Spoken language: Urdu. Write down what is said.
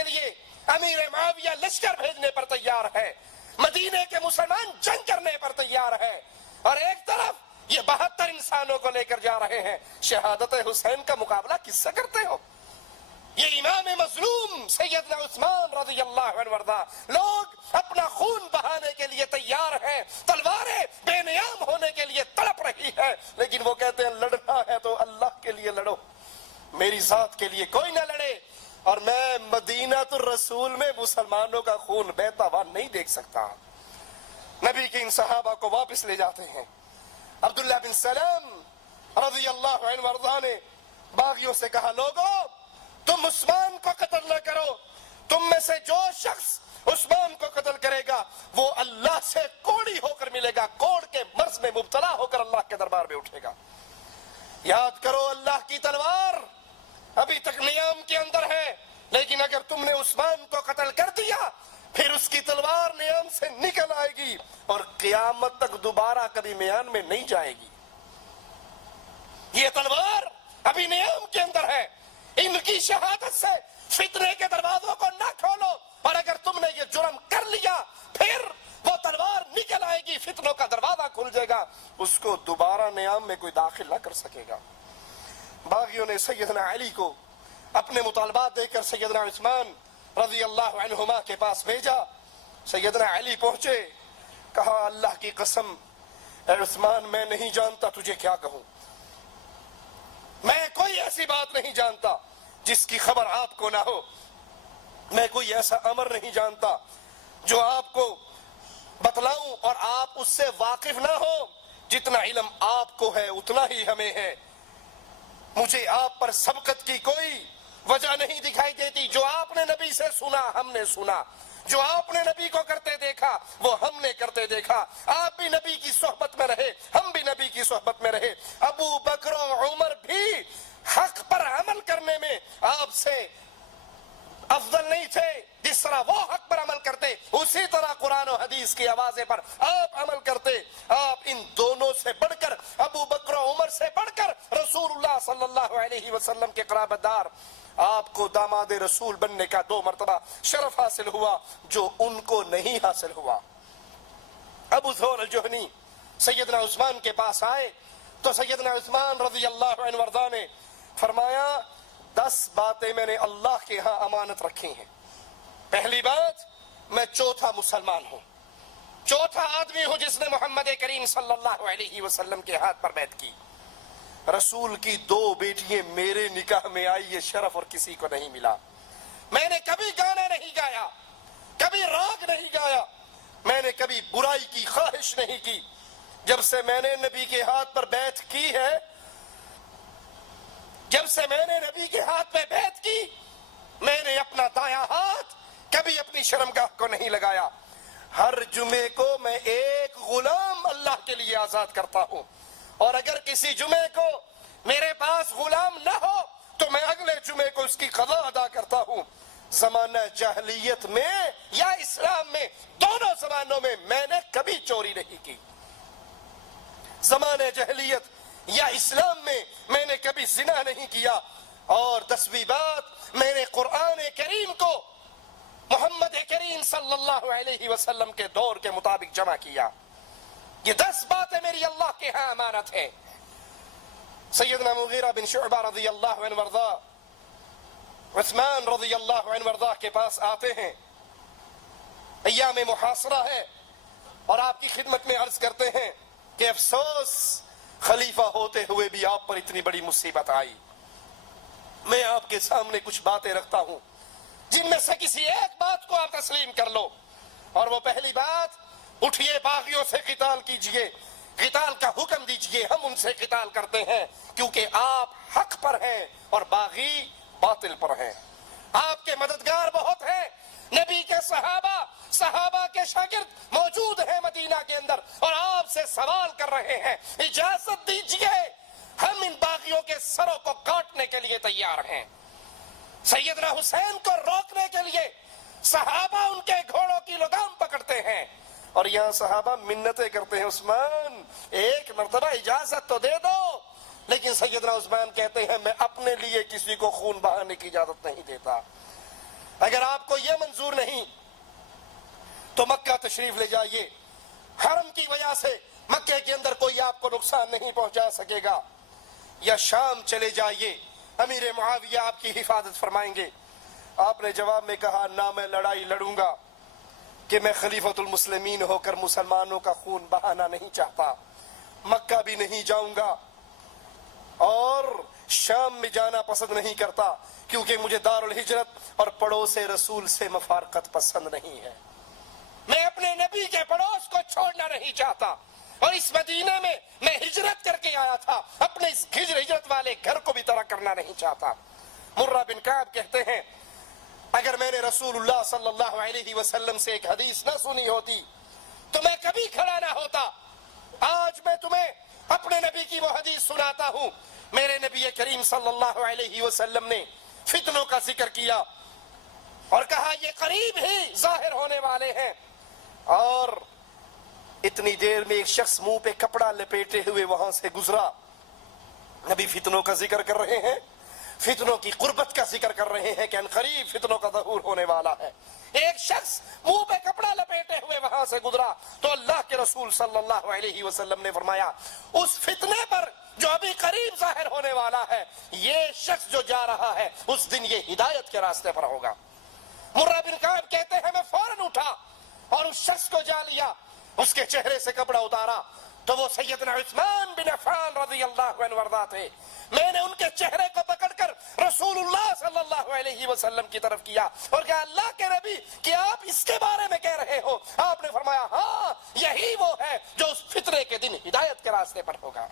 کے لیے امیر معاویہ لشکر بھیجنے پر تیار ہے، مدینے کے مسلمان جنگ کرنے پر تیار ہے، اور ایک طرف یہ 72 انسانوں کو لے کر جا رہے ہیں۔ شہادت حسین کا مقابلہ کس سے کرتے ہو؟ یہ امام مظلوم سیدنا عثمان رضی اللہ عنہ وارضہ، لوگ اپنا خون بہانے کے لیے تیار ہیں، تلواریں بے نیام ہونے کے لیے تڑپ رہی ہے، لیکن وہ کہتے ہیں لڑنا ہے تو اللہ کے لیے لڑو، میری ذات کے لیے کوئی نہ لڑے۔ اور میں مدینہ الرسول میں مسلمانوں کا خون بہتا ہوا نہیں دیکھ سکتا۔ نبی کے ان صحابہ کو واپس لے جاتے ہیں۔ عبداللہ بن سلام رضی اللہ عنہ وارضہ نے باغیوں سے کہا، لوگوں تم عثمان کو قتل نہ کرو، تم میں سے جو شخص عثمان کو قتل کرے گا وہ اللہ سے کوڑی ہو کر ملے گا، کوڑ کے مرض میں مبتلا ہو کر اللہ کے دربار میں اٹھے گا۔ یاد کرو اللہ کی تلوار ابھی تک نیام کے اندر ہے، لیکن اگر تم نے عثمان کو قتل کر دیا پھر اس کی تلوار نیام سے نکل آئے گی اور قیامت تک دوبارہ کبھی میان میں نہیں جائے گی۔ یہ تلوار ابھی نیام کے اندر ہے، ان کی شہادت سے فتنے کے دروازوں کو نہ کھولو، اور اگر تم نے یہ جرم کر لیا پھر وہ تلوار نکل آئے گی، فتنوں کا دروازہ کھل جائے گا، اس کو دوبارہ نیام میں کوئی داخل نہ کر سکے گا۔ باغیوں نے سیدنا علی کو اپنے مطالبات دے کر سیدنا عثمان رضی اللہ عنہما کے پاس بھیجا۔ سیدنا علی پہنچے، کہا اللہ کی قسم اے عثمان میں نہیں جانتا تجھے کیا کہوں، میں کوئی ایسی بات نہیں جانتا جس کی خبر آپ کو نہ ہو، میں کوئی ایسا امر نہیں جانتا جو آپ کو بتلاؤں اور آپ اس سے واقف نہ ہو، جتنا علم آپ کو ہے اتنا ہی ہمیں ہے، مجھے آپ پر سبقت کی کوئی وجہ نہیں دکھائی دیتی، جو آپ نے نبی سے سنا ہم نے سنا، جو آپ نے نبی کو کرتے دیکھا وہ ہم نے کرتے دیکھا، آپ بھی نبی کی صحبت میں رہے ہم بھی نبی کی صحبت میں رہے، ابو بکر و عمر بھی حق پر عمل کرنے میں آپ سے افضل نہیں تھے، جس طرح وہ حق پر عمل کرتے اسی طرح قرآن و حدیث کی آوازیں پر آپ عمل کرتے، آپ ان دونوں سے بڑھ کر ابو بکر و عمر سے بڑھ کر رسول اللہ صلی اللہ علیہ وسلم کے قرابت دار، آپ کو داماد رسول بننے کا 2 مرتبہ شرف حاصل ہوا جو ان کو نہیں حاصل ہوا۔ ابو ذر الجہنی سیدنا عثمان کے پاس آئے تو سیدنا عثمان رضی اللہ عنہ وارضہ نے فرمایا 10 باتیں میں نے اللہ کے ہاں امانت رکھی ہیں۔ پہلی بات، میں چوتھا مسلمان ہوں، چوتھا آدمی ہوں جس نے محمد کریم صلی اللہ علیہ وسلم کے ہاتھ پر بیعت کی۔ رسول کی 2 بیٹیاں میرے نکاح میں آئی، یہ شرف اور کسی کو نہیں ملا۔ میں نے کبھی گانا نہیں گایا، کبھی راگ نہیں گایا، میں نے کبھی برائی کی خواہش نہیں کی۔ جب سے میں نے نبی کے ہاتھ پر بیعت کی ہے، جب سے میں نے نبی کے ہاتھ پہ بیعت کی، میں نے اپنا دایاں ہاتھ کبھی اپنی شرمگاہ کو نہیں لگایا۔ ہر جمعے کو میں ایک غلام اللہ کے لیے آزاد کرتا ہوں، اور اگر کسی جمعے کو میرے پاس غلام نہ ہو تو میں اگلے جمعے کو اس کی قضا ادا کرتا ہوں۔ زمانہ جاہلیت میں یا اسلام میں، دونوں زمانوں میں نے کبھی چوری نہیں کی۔ زمانہ جاہلیت یا اسلام میں نے کبھی زنا نہیں کیا۔ اور 10ویں بات، میں نے قرآن کریم کو محمد کریم صلی اللہ علیہ وسلم کے دور کے مطابق جمع کیا۔ یہ 10 باتیں میری اللہ کے ہاں امانت ہے۔ سیدنا مغیرہ بن شعبہ رضی اللہ عنہ وارضہ عثمان رضی اللہ عنہ وارضہ کے پاس آتے ہیں، ایام محاصرہ ہے، اور آپ کی خدمت میں عرض کرتے ہیں کہ افسوس خلیفہ ہوتے ہوئے بھی آپ پر اتنی بڑی مصیبت آئی۔ میں آپ کے سامنے کچھ باتیں رکھتا ہوں جن میں سے کسی ایک بات کو آپ تسلیم کر لو، اور وہ پہلی بات، اٹھیے باغیوں سے قتال کیجئے، قتال کا حکم دیجئے، ہم ان سے قتال کرتے ہیں کیونکہ آپ حق پر ہیں اور باغی باطل پر ہیں۔ آپ کے مددگار بہت ہیں، نبی کے صحابہ کے شاگرد موجود ہیں مدینہ کے اندر، اور آپ سے سوال کر رہے ہیں، اجازت دیجئے ہم ان باغیوں کے سروں کو کاٹنے کے لیے تیار ہیں۔ سیدنا حسین کو روکنے کے لیے صحابہ ان کے گھوڑوں کی لگام پکڑتے ہیں، اور یہاں صحابہ منتیں کرتے ہیں، عثمان ایک مرتبہ اجازت تو دے دو، لیکن سیدنا عثمان کہتے ہیں میں اپنے لیے کسی کو خون بہانے کی اجازت نہیں دیتا۔ اگر آپ کو یہ منظور نہیں تو مکہ تشریف لے جائیے، حرم کی وجہ سے مکہ کے اندر کوئی آپ کو نقصان نہیں پہنچا سکے گا، یا شام چلے جائیے، امیر معاویہ آپ کی حفاظت فرمائیں گے۔ آپ نے جواب میں کہا نہ میں لڑائی لڑوں گا کہ میں خلیفۃ المسلمین ہو کر مسلمانوں کا خون بہانا نہیں چاہتا، مکہ بھی نہیں جاؤں گا اور شام میں جانا پسند نہیں کرتا، کیونکہ مجھے دار الہجرت اور پڑوس رسول سے مفارقت پسند نہیں ہے، میں اپنے نبی کے پڑوس کو چھوڑنا نہیں چاہتا، اور اس مدینہ میں میں ہجرت کر کے آیا تھا، اپنے اس ہجرت والے گھر کو بھی ترک کرنا نہیں چاہتا۔ مرہ بن کعب کہتے ہیں اگر میں نے رسول اللہ صلی اللہ علیہ وسلم سے ایک حدیث نہ سنی ہوتی تو میں کبھی کھڑا نہ ہوتا۔ آج میں تمہیں اپنے نبی کی وہ حدیث سناتا ہوں۔ میرے نبی کریم صلی اللہ علیہ وسلم نے فتنوں کا ذکر کیا اور کہا یہ قریب ہی ظاہر ہونے والے ہیں، اور اتنی دیر میں ایک شخص منہ پہ کپڑا لپیٹے ہوئے وہاں سے گزرا۔ نبی فتنوں کا ذکر کر رہے ہیں، فتنوں کی قربت کا ذکر کر رہے ہیں کہ ان قریب فتنوں کا ظہور ہونے والا ہے۔ ایک شخص منہ پہ کپڑا لپیٹے ہوئے وہاں سے گزرا تو اللہ کے رسول صلی اللہ علیہ وسلم نے فرمایا اس فتنے پر جو ابھی قریب ظاہر ہونے والا ہے، یہ شخص جو جا رہا ہے اس دن یہ ہدایت کے راستے پر ہوگا۔ مرہ بن کعب کہتے ہیں میں فوراً اٹھا اور اس شخص کو جا لیا، اس کے چہرے سے کپڑا اتارا تو وہ سیدنا عثمان بن عفان رضی اللہ عنہ وارضاہ تھے۔ میں نے ان کے چہرے کو پکڑ کر رسول اللہ صلی اللہ علیہ وسلم کی طرف کیا اور کہا اللہ کے نبی کیا آپ اس کے بارے میں کہہ رہے ہو؟ آپ نے فرمایا ہاں یہی وہ ہے جو اس فتنے کے دن ہدایت کے راستے پر ہوگا۔